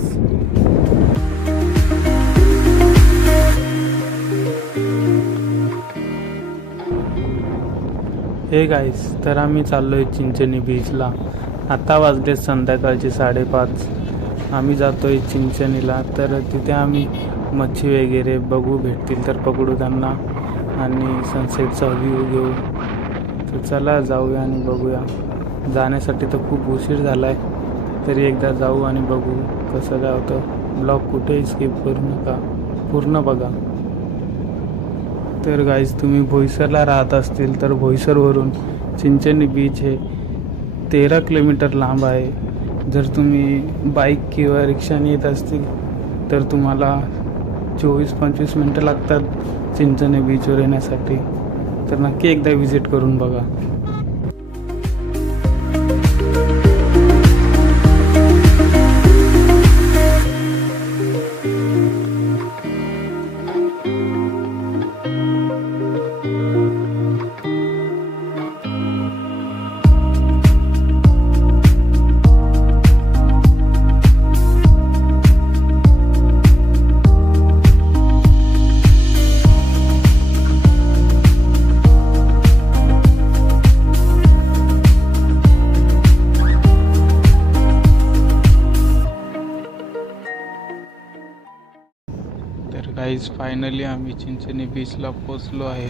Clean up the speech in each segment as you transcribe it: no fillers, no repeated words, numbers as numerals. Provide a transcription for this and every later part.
पाच। Hey guys, तर आम्ही चाललोय चिंचणी बीचला। आता वाजले संध्याकाळचे 5:30। आम्ही जातोय चिंचणीला, तर तिथे आम्ही मच्छी वगैरे बघू, भेटतील तर पकडू त्यांना आणि सनसेटचा व्ह्यू घेऊ। तर चला जाऊया आणि बघूया। जाण्यासाठी तर खूप उशीर झालाय, तरी एकदा जाऊ आणि बघू कसं काय होतं। ब्लॉग कुठेही स्किप करू नका, पूर्ण बघा। तर गाईज, तुम्ही भोईसरला राहत असतील तर भोईसरवरून चिंचणी बीच हे 13 किलोमीटर लांब आहे। जर तुम्ही बाईक किंवा रिक्षाने येत असतील तर तुम्हाला 24-25 मिनटं लागतात चिंचणी बीचवर येण्यासाठी। तर नक्की एकदा विजिट करून बघा। तर गाईज, फायनली आम्ही चिंचणी बीचला पोचलो आहे।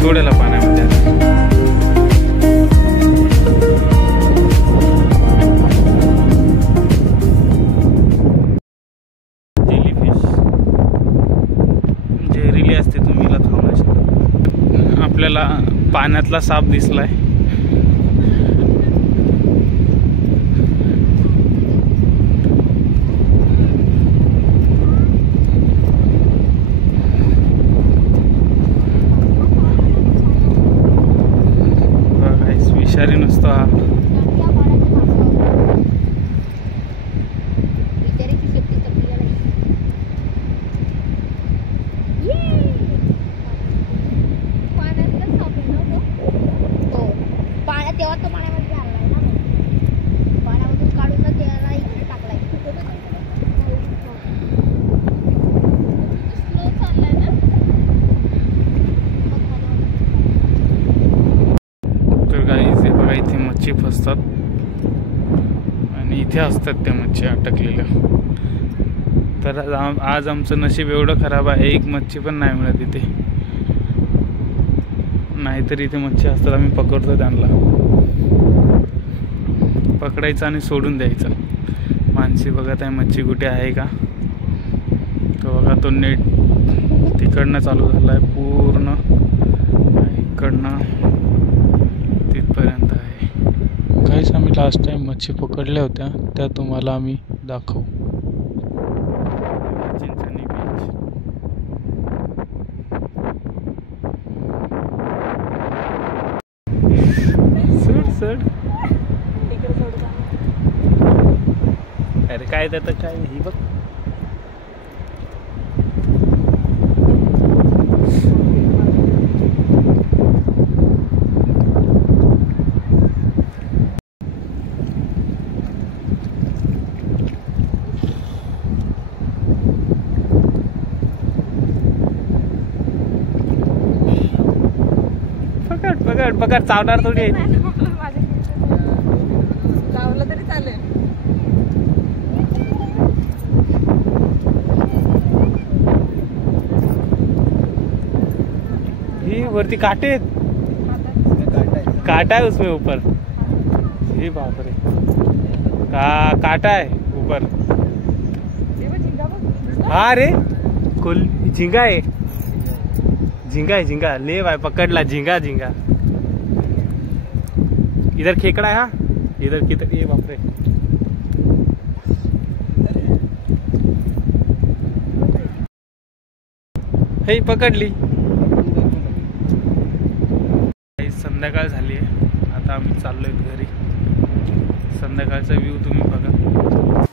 सोडेला पाण्यामध्ये जेलीफिश जहरीली असते, तुम्ही हिला खाऊ नाही शकत। आपल्याला पाण्यातला साप दिसलाय। विषारी नसतो हा। तेव्हा तो पाण्यामध्ये आणलाय ना, पाण्यामधून काढून त्याला इकडे टाकलाय। स्लो चाललाय ना। तर गाईज, हे बघा, इथे मच्छी फसतात आणि इथे असतात त्या मच्छी अटकलेल्या। तर आज आमचं नशीब एवढं खराब आहे, एक मच्छी पण नाही मिळत इथे। नाहीतर इथे मच्छी असतात, आम्ही पकडतो त्यांना। पकडायचं आणि सोडून द्यायचं। मानसी बघत आहे मच्छी कुठे आहे का। तो बघा, तो नेट तिकडनं चालू झाला आहे पूर्ण, इकडनं तिथपर्यंत आहे। काहीच आम्ही लास्ट टाइम मच्छी पकडल्या होत्या, त्या तुम्हाला आम्ही दाखवू। चिंचणी बीच। सोड सोड, अरे काय त्यात काय, ही बघ। पकड पकड, चावणार थोडी आहे. लावलं तरी चालेल. ही वरती काटे आहेत. काटा है उसमें ऊपर. ये बाप रे, काटा है ऊपर. हाँ रे, कुल झिंगा है. झिंगा है, झिंगा. ले भाई, पकड़ला झिंगा. झिंगा इधर खेकड़ा है. हाँ इधर किधर. ये बाप रे, हे पकडली. संध्याकाळ झाली आहे. आता आम्ही चाललोय घरी. संध्याकाळचा व्ह्यू तुम्ही बघा.